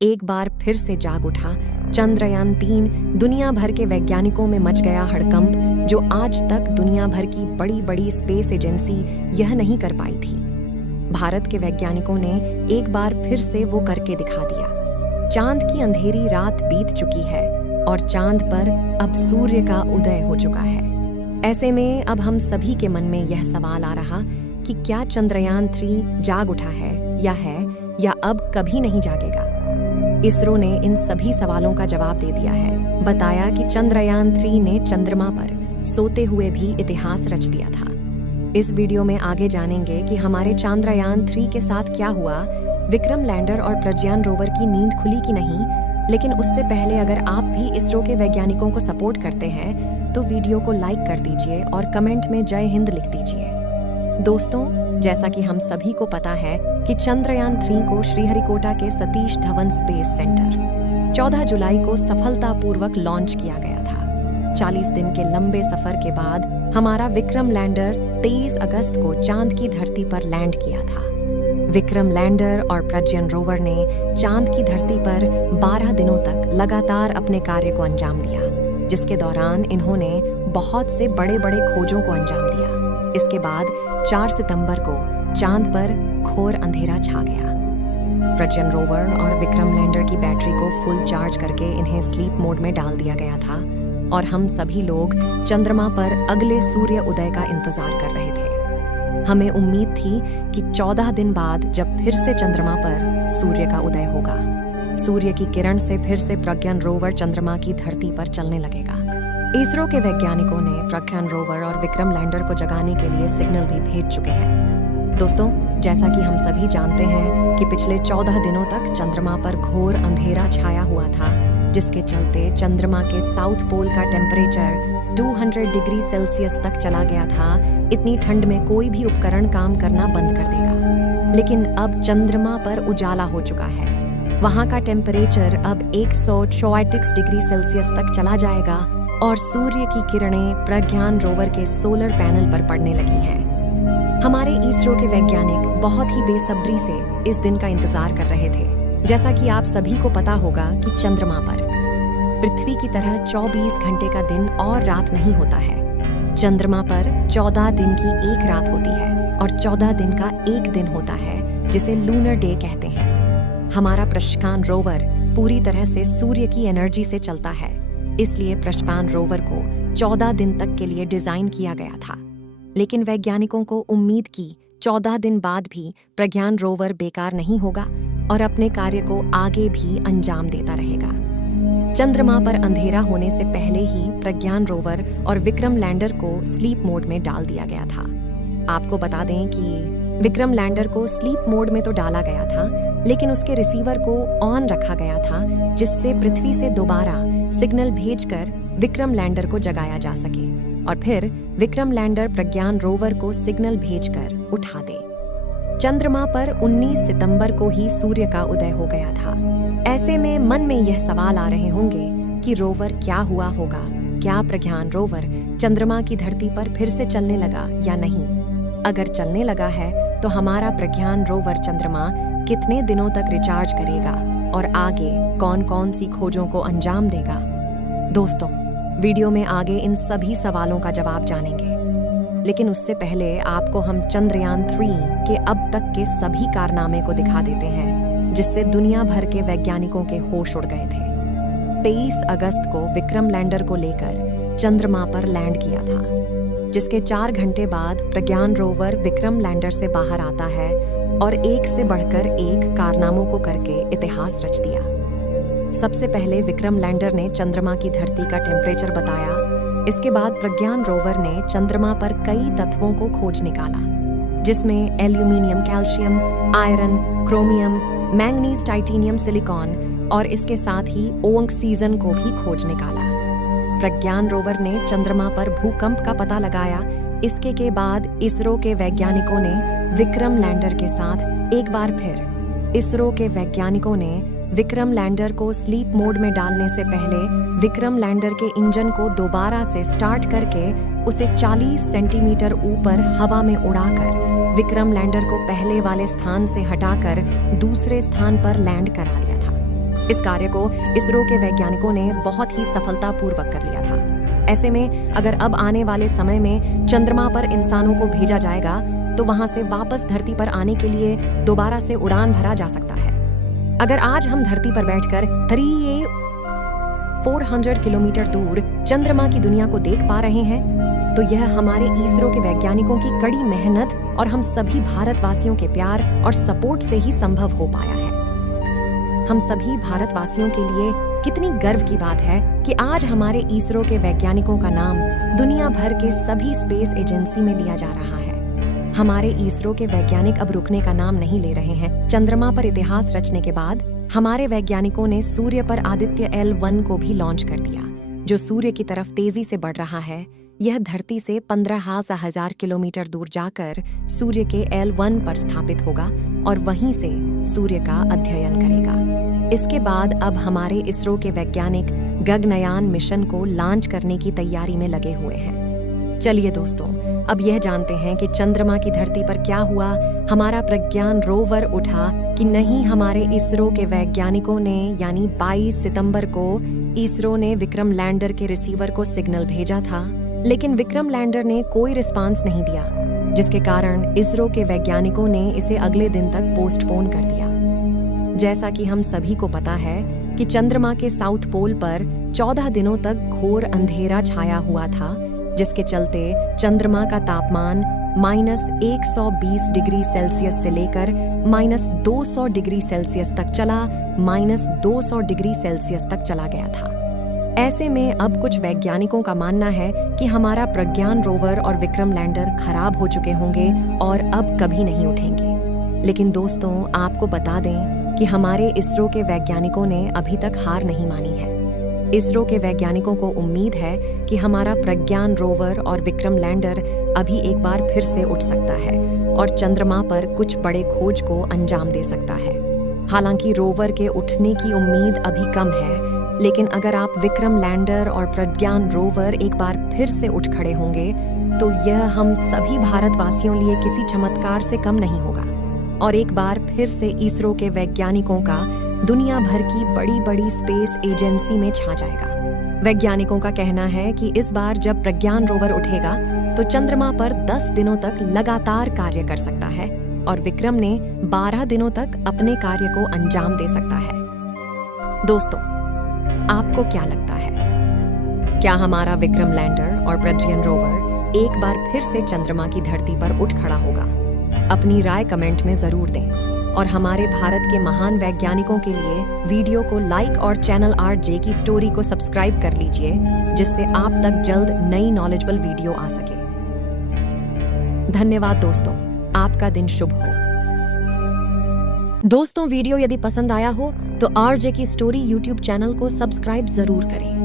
एक बार फिर से जाग उठा। चंद्रयान-3 दुनिया भर के वैज्ञानिकों में मच गया हड़कंप, जो आज तक दुनिया भर की बड़ी बड़ी स्पेस एजेंसी यह नहीं कर पाई थी। भारत के वैज्ञानिकों ने एक बार फिर से वो करके दिखा दिया। चांद की अंधेरी रात बीत चुकी है और चांद पर अब सूर्य का उदय हो चुका है। ऐसे में अब हम सभी के मन में यह सवाल आ रहा कि क्या चंद्रयान-3 जाग उठा है या अब कभी नहीं जागेगा। इसरो ने इन सभी सवालों का जवाब दे दिया है। बताया कि चंद्रयान-3 ने चंद्रमा पर सोते हुए भी इतिहास रच दिया था। इस वीडियो में आगे जानेंगे कि हमारे चंद्रयान-3 के साथ क्या हुआ, विक्रम लैंडर और प्रज्ञान रोवर की नींद खुली कि नहीं। लेकिन उससे पहले अगर आप भी इसरो के वैज्ञानिकों को सपोर्ट करते हैं तो वीडियो को लाइक कर दीजिए और कमेंट में जय हिंद लिख दीजिए। दोस्तों, जैसा कि हम सभी को पता है कि चंद्रयान-3 को श्रीहरिकोटा के सतीश धवन स्पेस सेंटर 14 जुलाई को सफलतापूर्वक लॉन्च किया गया था। 40 दिन के लंबे सफर के बाद हमारा विक्रम लैंडर 23 अगस्त को चांद की धरती पर लैंड किया था। विक्रम लैंडर और प्रज्ञान रोवर ने चांद की धरती पर 12 दिनों तक लगातार अपने कार्य को अंजाम दिया, जिसके दौरान इन्होंने बहुत से बड़े बड़े खोजों को अंजाम दिया। इसके बाद 4 सितंबर को चांद पर घोर अंधेरा छा गया। प्रज्ञान रोवर और विक्रम लैंडर की बैटरी को फुल चार्ज करके इन्हें स्लीप मोड में डाल दिया गया था और हम सभी लोग चंद्रमा पर अगले सूर्य उदय का इंतजार कर रहे थे। हमें उम्मीद थी कि 14 दिन बाद जब फिर से चंद्रमा पर सूर्य का उदय होगा, सूर्य की किरण से फिर से प्रज्ञान रोवर चंद्रमा की धरती पर चलने लगेगा। इसरो के वैज्ञानिकों ने प्रज्ञान रोवर और विक्रम लैंडर को जगाने के लिए सिग्नल भी भेज चुके हैं। दोस्तों, जैसा कि हम सभी जानते हैं कि पिछले 14 दिनों तक चंद्रमा पर घोर अंधेरा छाया हुआ था, जिसके चलते चंद्रमा के साउथ पोल का टेम्परेचर 200 डिग्री सेल्सियस तक चला गया था। इतनी ठंड में कोई भी उपकरण काम करना बंद कर देगा। लेकिन अब चंद्रमा पर उजाला हो चुका है। वहाँ का टेम्परेचर अब 134 डिग्री सेल्सियस तक चला जाएगा और सूर्य की किरणें प्रज्ञान रोवर के सोलर पैनल पर पड़ने लगी हैं। हमारे इसरो के वैज्ञानिक बहुत ही बेसब्री से इस दिन का इंतजार कर रहे थे। जैसा कि आप सभी को पता होगा कि चंद्रमा पर पृथ्वी की तरह 24 घंटे का दिन और रात नहीं होता है। चंद्रमा पर 14 दिन की एक रात होती है और 14 दिन का एक दिन होता है, जिसे लूनर डे कहते हैं। हमारा प्रज्ञान रोवर पूरी तरह से सूर्य की एनर्जी से चलता है, इसलिए प्रज्ञान रोवर को 14 दिन तक के लिए डिजाइन किया गया था। लेकिन वैज्ञानिकों को उम्मीद की 14 दिन बाद भी प्रज्ञान रोवर बेकार नहीं होगा और अपने कार्य को आगे भी अंजाम देता रहेगा। चंद्रमा पर अंधेरा होने से पहले ही प्रज्ञान रोवर और विक्रम लैंडर को स्लीप मोड में डाल दिया गया था। आपको बता दें कि विक्रम लैंडर को स्लीप मोड में तो डाला गया था, लेकिन उसके रिसीवर को ऑन रखा गया था, जिससे पृथ्वी से दोबारा सिग्नल भेजकर विक्रम लैंडर को जगाया जा सके और फिर विक्रम लैंडर प्रज्ञान रोवर को सिग्नल भेजकर उठा दे। चंद्रमा पर 19 सितंबर को ही सूर्य का उदय हो गया था। ऐसे में मन में यह सवाल आ रहे होंगे कि रोवर क्या हुआ होगा, क्या प्रज्ञान रोवर चंद्रमा की धरती पर फिर से चलने लगा या नहीं। अगर चलने लगा है तो हमारा प्रज्ञान रोवर चंद्रमा कितने दिनों तक रिचार्ज करेगा और आगे कौन कौन सी खोजों को अंजाम देगा। दोस्तों, वीडियो में आगे इन सभी सवालों का जवाब जानेंगे, लेकिन उससे पहले आपको हम चंद्रयान-3 के अब तक के सभी कारनामे को दिखा देते हैं, जिससे दुनिया भर के वैज्ञानिकों के होश उड़ गए थे। 23 अगस्त को विक्रम लैंडर को लेकर चंद्रमा पर लैंड किया था, जिसके 4 घंटे बाद प्रज्ञान रोवर विक्रम लैंडर से बाहर आता है और एक से बढ़कर एक कारनामों को करके इतिहास रच दिया। सबसे पहले विक्रम लैंडर ने चंद्रमा की धरती का टेम्परेचर बताया। इसके बाद प्रज्ञान रोवर ने चंद्रमा पर कई तत्वों को खोज निकाला, जिसमें aluminium, calcium, iron, chromium, manganese, titanium, silicon और इसके साथ ही ऑक्सीजन को भी खोज निकाला। प्रज्ञान रोवर ने चंद्रमा पर भूकंप का पता लगाया। इसके के बाद इसरो के वैज्ञानिकों ने विक्रम लैंडर के साथ एक बार फिर इसरो के वैज्ञानिकों ने विक्रम लैंडर को स्लीप मोड में डालने से पहले विक्रम लैंडर के इंजन को दोबारा से स्टार्ट करके उसे 40 सेंटीमीटर ऊपर हवा में उड़ाकर विक्रम लैंडर को पहले वाले स्थान से हटाकर दूसरे स्थान पर लैंड करा दिया था। इस कार्य को इसरो के वैज्ञानिकों ने बहुत ही सफलतापूर्वक कर लिया था। ऐसे में अगर अब आने वाले समय में चंद्रमा पर इंसानों को भेजा जाएगा तो वहां से वापस धरती पर आने के लिए दोबारा से उड़ान भरा जा सकता है। अगर आज हम धरती पर बैठकर 400 किलोमीटर दूर चंद्रमा की दुनिया को देख पा रहे हैं तो यह हमारे इसरो के वैज्ञानिकों की कड़ी मेहनत और हम सभी भारतवासियों के प्यार और सपोर्ट से ही संभव हो पाया है। हम सभी भारतवासियों के लिए कितनी गर्व की बात है कि आज हमारे इसरो के वैज्ञानिकों का नाम दुनिया भर के सभी स्पेस एजेंसी में लिया जा रहा है। हमारे इसरो के वैज्ञानिक अब रुकने का नाम नहीं ले रहे हैं। चंद्रमा पर इतिहास रचने के बाद हमारे वैज्ञानिकों ने सूर्य पर आदित्य L1 को भी लॉन्च कर दिया, जो सूर्य की तरफ तेजी से बढ़ रहा है। यह धरती से 15,000 किलोमीटर दूर जाकर सूर्य के L1 पर स्थापित होगा और वहीं से सूर्य का अध्ययन करेगा। इसके बाद अब हमारे इसरो के वैज्ञानिक गगनयान मिशन को लॉन्च करने की तैयारी में लगे हुए हैं। चलिए दोस्तों, अब यह जानते हैं कि चंद्रमा की धरती पर क्या हुआ। हमारा प्रज्ञान रोवर उठा कि नहीं। हमारे इसरो के वैज्ञानिकों ने यानी 22 सितंबर को इसरो ने विक्रम लैंडर के रिसीवर को सिग्नल भेजा था, लेकिन विक्रम लैंडर ने कोई रिस्पांस नहीं दिया, जिसके कारण इसरो के वैज्ञानिकों ने इसे अगले दिन तक पोस्टपोन कर दिया। जैसा कि हम सभी को पता है कि चंद्रमा के साउथ पोल पर 14 दिनों तक घोर अंधेरा छाया हुआ था, जिसके चलते चंद्रमा का तापमान -120 डिग्री सेल्सियस से लेकर -200 डिग्री सेल्सियस तक चला, -200 डिग्री सेल्सियस तक चला गया था। ऐसे में अब कुछ वैज्ञानिकों का मानना है कि हमारा प्रज्ञान रोवर और विक्रम लैंडर खराब हो चुके होंगे और अब कभी नहीं उठेंगे। लेकिन दोस्तों, आपको बता दें कि हमारे इसरो के वैज्ञानिकों ने अभी तक हार नहीं मानी है। इसरो के वैज्ञानिकों को उम्मीद है कि हमारा प्रज्ञान रोवर और विक्रम लैंडर अभी एक बार फिर से उठ सकता है और चंद्रमा पर कुछ बड़े खोज को अंजाम दे सकता है। हालांकि रोवर के उठने की उम्मीद अभी कम है, लेकिन अगर आप विक्रम लैंडर और प्रज्ञान रोवर एक बार फिर से उठ खड़े होंगे तो यह हम सभी भारतवासियों लिए किसी चमत्कार से कम नहीं होगा और एक बार फिर से इसरो के वैज्ञानिकों का दुनिया भर की बड़ी बड़ी स्पेस एजेंसी में छा जाएगा। वैज्ञानिकों का कहना है कि इस बार जब प्रज्ञान रोवर उठेगा तो चंद्रमा पर 10 दिनों तक लगातार कार्य कर सकता है और विक्रम ने 12 दिनों तक अपने कार्य को अंजाम दे सकता है। दोस्तों, आपको क्या लगता है? क्या हमारा विक्रम लैंडर और प्रज्ञान रोवर एक बार फिर से चंद्रमा की धरती पर उठ खड़ा होगा? अपनी राय कमेंट में जरूर दें और हमारे भारत के महान वैज्ञानिकों के लिए वीडियो को लाइक और चैनल RJ की स्टोरी को सब्सक्राइब कर लीजिए, जिससे आप तक जल्द नई नॉलेजेबल वीडियो आ सके। धन्यवाद दोस्तों, आपका दिन शुभ हो। दोस्तों, वीडियो यदि पसंद आया हो तो RJ की स्टोरी YouTube चैनल को सब्सक्राइब जरूर करें।